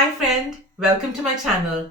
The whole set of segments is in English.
Hi friend, welcome to my channel.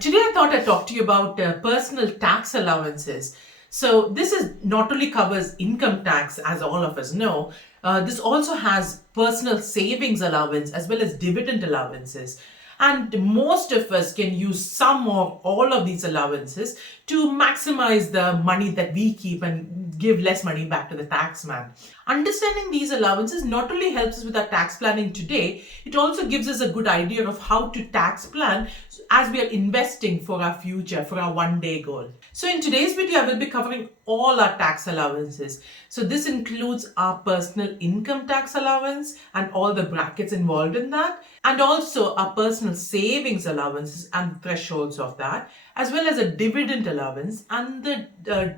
Today I thought I'd talk to you about personal tax allowances. So this is not only covers income tax as all of us know, this also has personal savings allowance as well as dividend allowances. And most of us can use some or all of these allowances to maximize the money that we keep and give less money back to the tax man. Understanding these allowances not only helps us with our tax planning today, it also gives us a good idea of how to tax plan as we are investing for our future, for our one day goal. So in today's video, I will be covering all our tax allowances. So this includes our personal income tax allowance and all the brackets involved in that, and also our personal savings allowances and thresholds of that, as well as a dividend allowance and the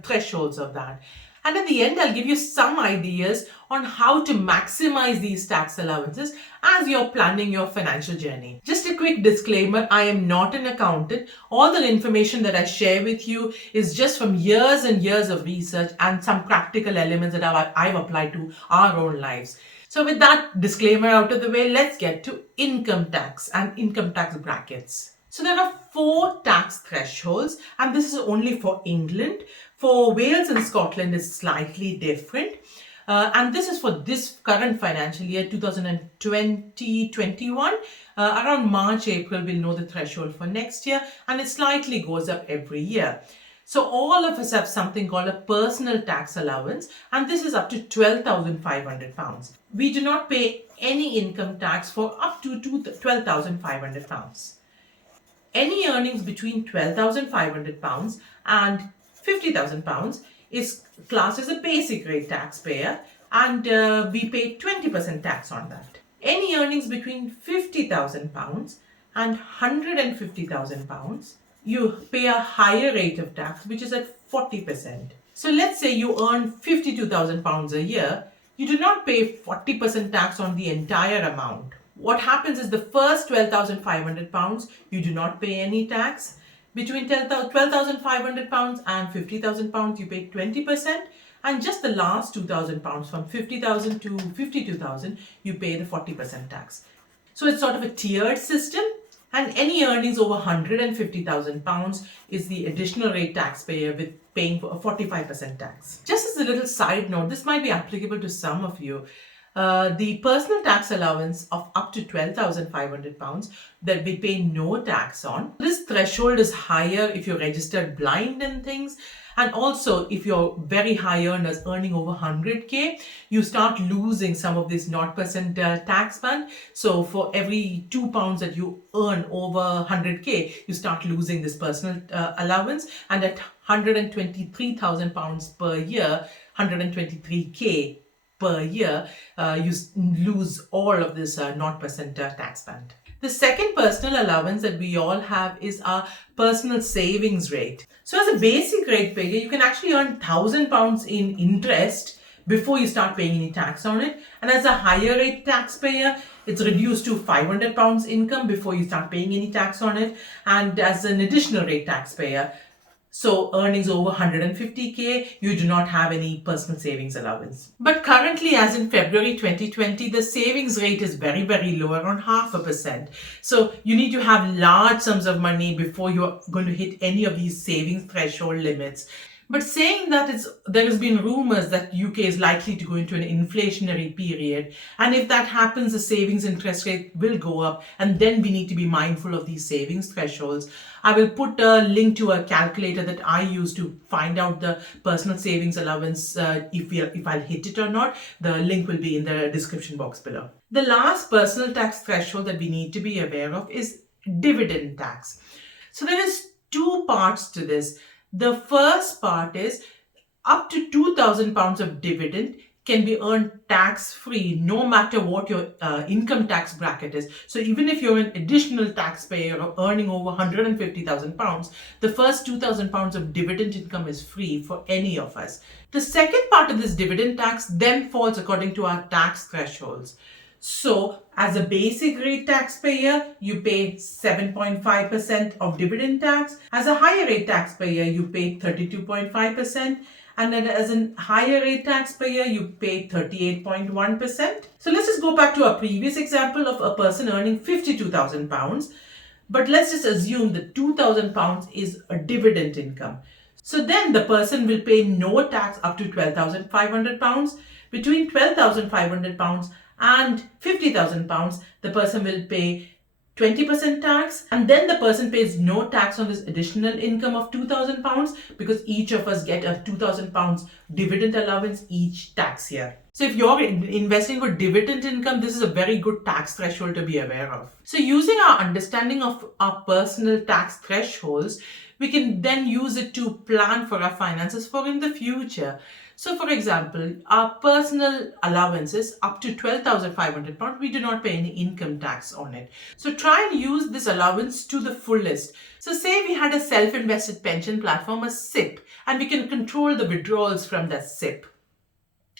thresholds of that. And at the end, I'll give you some ideas on how to maximize these tax allowances as you're planning your financial journey. Just a quick disclaimer, I am not an accountant. All the information that I share with you is just from years and years of research and some practical elements that I've applied to our own lives. So with that disclaimer out of the way, let's get to income tax and income tax brackets. So there are 4 tax thresholds, and this is only for England. For Wales and Scotland, it's slightly different. And this is for this current financial year, 2020-21. Around March, April, we'll know the threshold for next year, and it slightly goes up every year. So all of us have something called a personal tax allowance, and this is up to £12,500. We do not pay any income tax for up to £12,500. Any earnings between £12,500 and £50,000 is classed as a basic rate taxpayer, and we pay 20% tax on that. Any earnings between £50,000 and £150,000, you pay a higher rate of tax, which is at 40%. So let's say you earn £52,000 a year, you do not pay 40% tax on the entire amount. What happens is the first £12,500, you do not pay any tax. Between £12,500 and £50,000, you pay 20%. And just the last £2,000, from £50,000 to £52,000, you pay the 40% tax. So it's sort of a tiered system. And any earnings over £150,000 is the additional rate taxpayer with paying for a 45% tax. Just as a little side note, this might be applicable to some of you. The personal tax allowance of up to £12,500 that we pay no tax on. This threshold is higher if you're registered blind and things. And also, if you're very high earners earning over 100K, you start losing some of this 0% tax band. So for every £2 that you earn over 100K, you start losing this personal allowance. And at £123,000 per year, 123K per year, you lose all of this 0% tax band. The second personal allowance that we all have is our personal savings rate. So as a basic rate payer, you can actually earn £1,000 in interest before you start paying any tax on it. And as a higher rate taxpayer, it's reduced to £500 income before you start paying any tax on it. And as an additional rate taxpayer, so earnings over 150K, you do not have any personal savings allowance. But currently, as in February 2020, the savings rate is very, very low, around 0.5%. So you need to have large sums of money before you're going to hit any of these savings threshold limits. But saying that, there has been rumors that UK is likely to go into an inflationary period. And if that happens, the savings interest rate will go up. And then we need to be mindful of these savings thresholds. I will put a link to a calculator that I use to find out the personal savings allowance, if I'll hit it or not. The link will be in the description box below. The last personal tax threshold that we need to be aware of is dividend tax. So there is 2 parts to this. The first part is up to £2,000 of dividend can be earned tax-free no matter what your income tax bracket is. So even if you're an additional taxpayer or earning over £150,000, the first £2,000 of dividend income is free for any of us. The second part of this dividend tax then falls according to our tax thresholds. So as a basic rate taxpayer, you pay 7.5% of dividend tax. As a higher rate taxpayer, you pay 32.5%. And then as a higher rate taxpayer, you pay 38.1%. So let's just go back to our previous example of a person earning £52,000. But let's just assume that £2,000 is a dividend income. So then the person will pay no tax up to £12,500. Between £12,500 and £50,000, the person will pay 20% tax, and then the person pays no tax on this additional income of £2,000 because each of us get a £2,000 dividend allowance each tax year. So if you're investing for dividend income, this is a very good tax threshold to be aware of. So using our understanding of our personal tax thresholds, we can then use it to plan for our finances for in the future. So for example, our personal allowances up to £12,500, we do not pay any income tax on it. So try and use this allowance to the fullest. So say we had a self-invested pension platform, a SIP, and we can control the withdrawals from that SIP.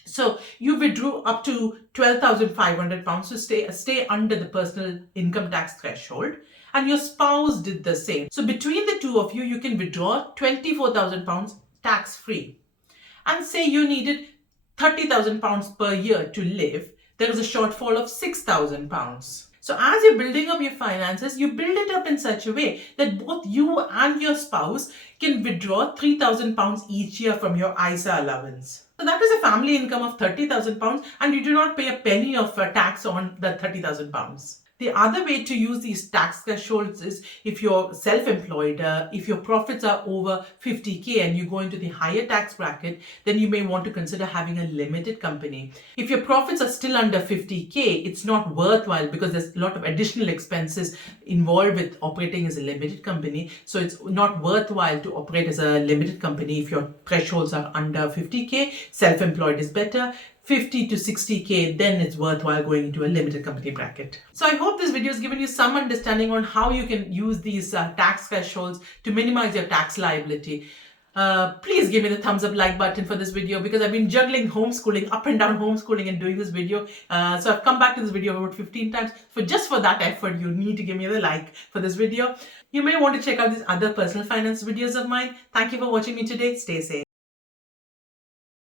So you withdrew up to £12,500 to stay under the personal income tax threshold, and your spouse did the same. So between the two of you, you can withdraw £24,000 tax-free. And say you needed £30,000 per year to live, there is a shortfall of £6,000. So as you're building up your finances, you build it up in such a way that both you and your spouse can withdraw £3,000 each year from your ISA allowance. So that is a family income of £30,000, and you do not pay a penny of tax on the £30,000. The other way to use these tax thresholds is if you're self-employed, if your profits are over 50k and you go into the higher tax bracket, then you may want to consider having a limited company. If your profits are still under 50k, it's not worthwhile because there's a lot of additional expenses involved with operating as a limited company. So it's not worthwhile to operate as a limited company if your thresholds are under 50k. Self-employed is better. 50 to 60k, then it's worthwhile going into a limited company bracket. So I hope this video has given you some understanding on how you can use these tax thresholds to minimize your tax liability. Please give me the thumbs up like button for this video because I've been juggling homeschooling, up and down homeschooling and doing this video. So I've come back to this video about 15 times. Just for that effort, you need to give me the like for this video. You may want to check out these other personal finance videos of mine. Thank you for watching me today. Stay safe.